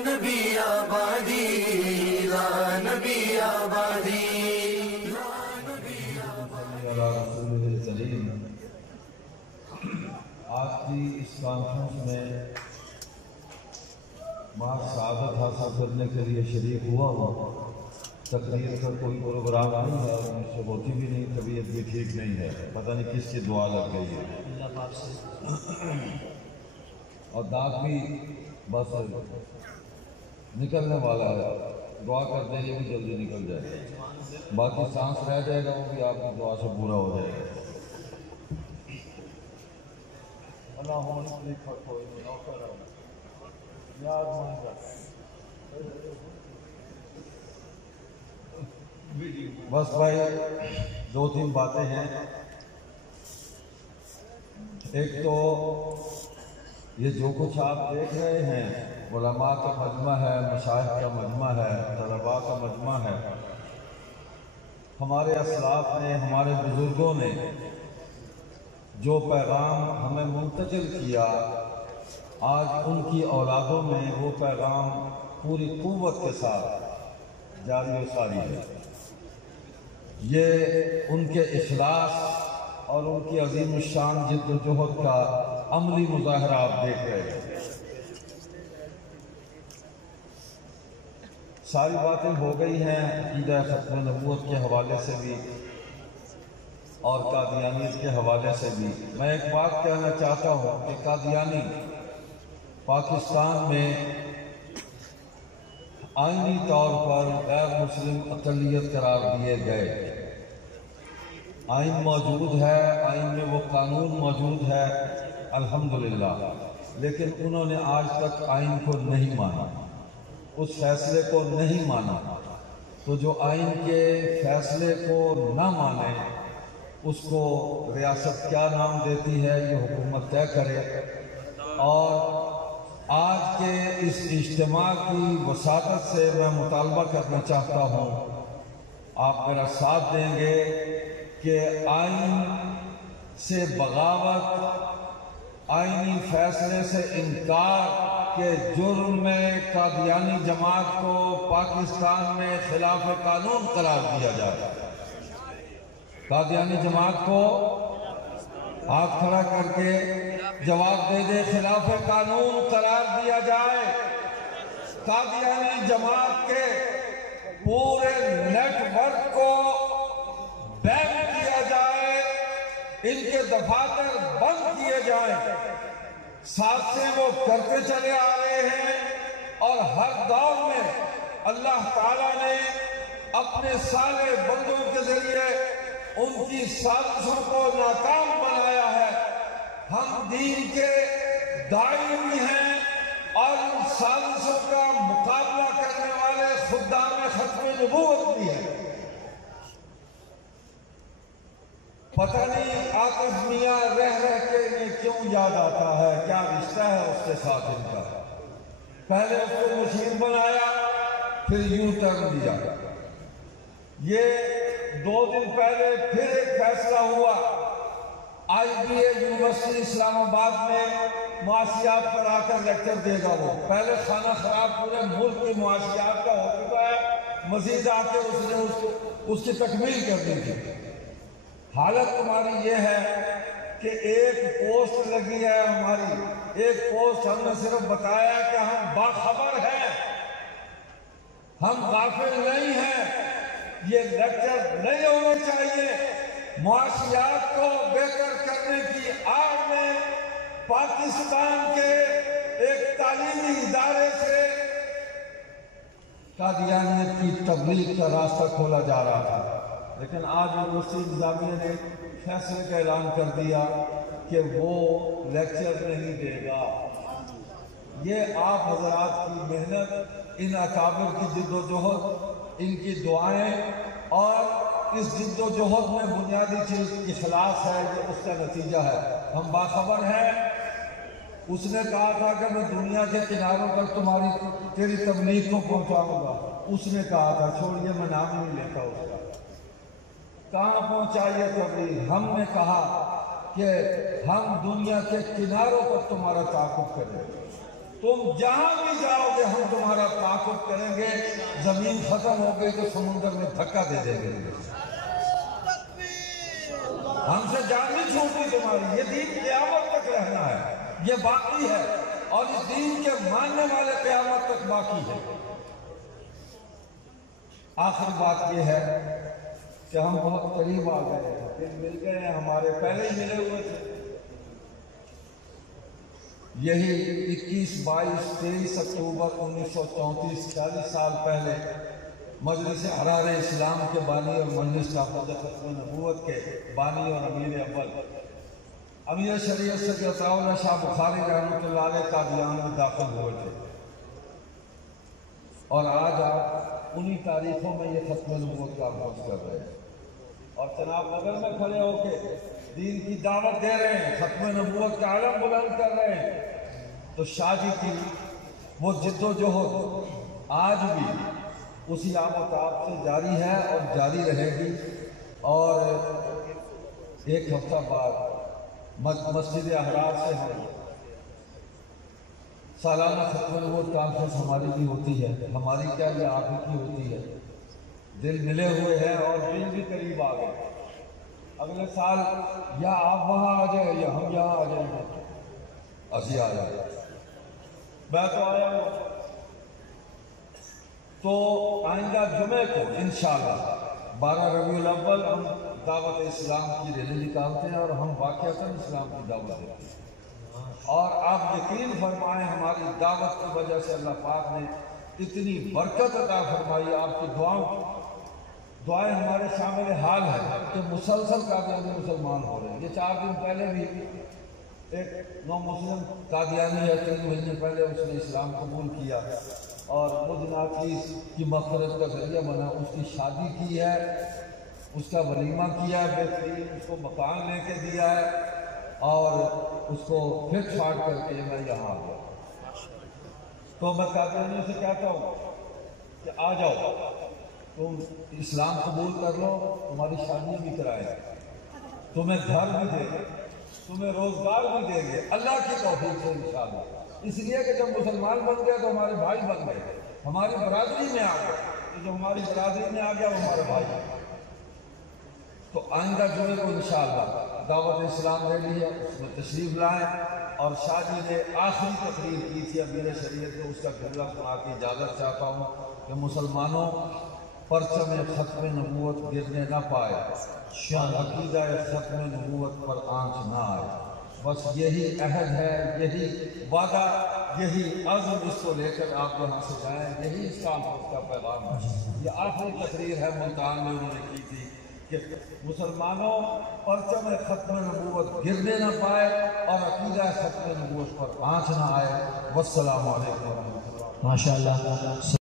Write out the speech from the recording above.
نبی آبادی، لا نبی آبادی، رسول الکریم۔ آج کی اس کانفرنس میں میں سعادت حاصل کرنے کے لیے شریک ہوا ہوں۔ تقریر کا کوئی پروگرام نہیں ہے اور مجھ سے ہوتی بھی نہیں، طبیعت بھی ٹھیک نہیں ہے، پتہ نہیں کس کی دعا لگ گئی ہے، اور دانت بھی بس نکلنے والا ہے، دعا کر دیں یہ بھی جلدی نکل جائے گا، باقی سانس رہ جائے گا وہ بھی آپ کی دعا سے پورا ہو جائے گا۔ بس بھائی دو تین باتیں ہیں۔ ایک تو یہ جو کچھ آپ دیکھ رہے ہیں، علماء کا مجمع ہے، مشائخ کا مجمع ہے، طلباء کا مجمع ہے، ہمارے اسلاف نے، ہمارے بزرگوں نے جو پیغام ہمیں منتقل کیا، آج ان کی اولادوں میں وہ پیغام پوری قوت کے ساتھ جاری و ساری ہے۔ یہ ان کے اخلاص اور ان کی عظیم الشان جد و جہد کا عملی مظاہرہ آپ دیکھ رہے ہیں۔ ساری باتیں ہو گئی ہیں عقیدہ ختم نبوت کے حوالے سے بھی اور قادیانیت کے حوالے سے بھی۔ میں ایک بات کہنا چاہتا ہوں کہ قادیانی پاکستان میں آئینی طور پر غیر مسلم اقلیت قرار دیے گئے۔ آئین موجود ہے، آئین میں وہ قانون موجود ہے الحمدللہ، لیکن انہوں نے آج تک آئین کو نہیں مانا، اس فیصلے کو نہیں مانا۔ تو جو آئین کے فیصلے کو نہ مانے اس کو ریاست کیا نام دیتی ہے یہ حکومت طے کرے۔ اور آج کے اس اجتماع کی وساطت سے میں مطالبہ کرنا چاہتا ہوں، آپ میرا ساتھ دیں گے کہ آئین سے بغاوت، آئینی فیصلے سے انکار کے جرم میں قادیانی جماعت کو پاکستان میں خلاف قانون قرار دیا جائے۔ قادیانی جماعت کو ہاتھ کھڑا کر کے جواب دے دے، خلاف قانون قرار دیا جائے۔ قادیانی جماعت کے پورے نیٹ ورک کو بین کیا جائے، ان کے دفاتر بند کیے جائیں۔ ساتھ سے وہ کرتے چلے آ رہے ہیں، اور ہر دور میں اللہ تعالیٰ نے اپنے صالح بندوں کے ذریعے ان کی سازشوں کو ناکام بنایا ہے۔ ہم دین کے داعی بھی ہیں اور ان سازشوں کا مقابلہ کرنے والے خدام ختم نبوت بھی ہیں۔ پتہ نہیں عاطف میاں رہ کے انہیں کیوں یاد آتا ہے، کیا رشتہ ہے اس کے ساتھ ان کا۔ پہلے اس کو مشیر بنایا، پھر یوں ٹرن دیا۔ یہ 2 دن پہلے پھر ایک فیصلہ ہوا، آئی بی اے یونیورسٹی اسلام آباد میں معاشیات پر آ کر لیکچر دے گا۔ وہ پہلے خانہ خراب پورے ملک کی معاشیات کا ہو چکا ہے، مزید آ کے اس نے اس کی تکمیل کر دی تھی۔ حالت تمہاری یہ ہے کہ ایک پوسٹ لگی ہے ہماری، ایک پوسٹ ہم نے صرف بتایا کہ ہم باخبر ہیں، ہم غافل نہیں ہیں۔ یہ لیکچر نہیں ہونے چاہیے۔ معاشیات کو بہتر کرنے کی آڑ میں پاکستان کے ایک تعلیمی ادارے سے قادیانیت کی تبلیغ کا راستہ کھولا جا رہا تھا، لیکن آج یونیورسٹی انتظامیہ نے فیصلے کا اعلان کر دیا کہ وہ لیکچر نہیں دے گا۔ یہ آپ حضرات کی محنت، ان اکابر کی جد و جہد، ان کی دعائیں اور اس جد و جہد میں بنیادی چیز اخلاص ہے، یہ اس کا نتیجہ ہے۔ ہم باخبر ہیں۔ اس نے کہا تھا کہ میں دنیا کے کناروں تک تیری تبلیغ کو پہنچاؤں گا۔ اس نے کہا تھا، چھوڑیے میں نام نہیں لیتا اس کا۔ کہاں پہنچائیے تبلیغ؟ ہم نے کہا کہ ہم دنیا کے کناروں تک تمہارا تعاقب کریں۔ تم جہاں بھی جاؤ گے ہم تمہارا تعاقب کریں گے، زمین ختم ہو گئی تو سمندر میں دھکا دے دیں گے، ہم سے جان نہیں چھوٹی تمہاری۔ یہ دین قیامت تک رہنا ہے، یہ باقی ہے، اور اس دین کے ماننے والے قیامت تک باقی ہے۔ آخری بات یہ ہے کہ ہم بہت قریب آ گئے ہیں، دن مل گئے ہیں ہمارے، پہلے ہی ملے ہوئے تھے۔ یہی 21، 22، 23 اکتوبر 1934، 40 سال پہلے مجلس احرار اسلام کے بانی اور مجلس تحفظ ختم نبوت کے بانی اور امیر اول امیر شریعت سید عطاء اللہ شاہ بخاری رحمۃ اللہ علیہ قادیان میں داخل ہوئے تھے، اور آج آپ انہی تاریخوں میں یہ ختم نبوت کا آغاز کر رہے ہیں، اور جناب بغل میں کھڑے ہو کے دین کی دعوت دے رہے ہیں، ختم نبوت کا علم بلند کر رہے ہیں۔ تو شاہ جی کی وہ جد و جہد آج بھی اسی آب و تاب سے جاری ہے اور جاری رہے گی، اور ایک ہفتہ بعد مسجد احرار سے ہم سالانہ ختم نبوت کانفرنس ہماری بھی ہوتی ہے، ہماری کیا یہ آپ ہی کی ہوتی ہے۔ دل ملے ہوئے ہیں اور دل بھی قریب آ گئے۔ اگلے سال یا آپ وہاں آ جائیں یا ہم یہاں آ جائیں گے، اسی آ جائیں، میں تو آیا ہوں۔ تو آئندہ جمعے کو انشاءاللہ 12 ربیع الاول ہم دعوت اسلام کی ریلی نکالتے ہیں، اور ہم واقعتاً اسلام کی دعوت دیتے ہیں، اور آپ یقین فرمائیں ہماری دعوت کی وجہ سے اللہ پاک نے اتنی برکت عطا فرمائی۔ آپ کی دعائیں ہمارے شامل حال ہے کہ مسلسل قادیانی مسلمان ہو رہے ہیں۔ یہ 4 دن پہلے بھی ایک نو مسلم قادیانی ہے، 3 مہینے پہلے اس نے اسلام قبول کیا، اور وہ ناچیز کی مغفرت کا ذریعہ بنا، اس کی شادی کی ہے، اس کا ولیمہ کیا ہے بہترین، اس کو مکان لے کے دیا ہے، اور اس کو پھر چھاڑ کر کے میں یہاں آ گیا۔ تو میں قادیانیوں سے کہتا ہوں کہ آ جاؤ، تم اسلام قبول کر لو، تمہاری شادیاں بھی کرائیں گے، تمہیں گھر بھی دیں گے، تمہیں روزگار بھی دیں گے، اللہ کی توفیق سے انشاءاللہ۔ اس لیے کہ جب مسلمان بن گئے تو ہمارے بھائی بن گئے، ہماری برادری میں آ گئے، تو جو ہماری برادری میں آ گیا وہ ہمارے بھائی۔ تو آئندہ جمعے کو انشاءاللہ دعوت اسلام ریلی ہے، اس میں تشریف لائیں، اور شاہ جی نے آخری تقریر کی تھی امیر شریعت کو، اس کا جملہ سنا کے اجازت چاہتا ہوں کہ مسلمانوں، پرچم ختم نبوت گرنے نہ پائے، عقیدہ ختم نبوت پر آنچ نہ آئے۔ بس یہی عہد ہے، یہی وعدہ، یہی عزم، اس کو لے کر آپ یہاں سے جائیں، یہی اس کا پیغام ہے۔ یہ آخری تقریر ہے ملتان میں انہوں نے کی تھی کہ مسلمانوں، پرچم ختم نبوت گرنے نہ پائے اور عقیدہ ختم نبوت پر آنچ نہ آئے۔ والسلام علیکم ورحمۃ اللہ۔ ماشاءاللہ۔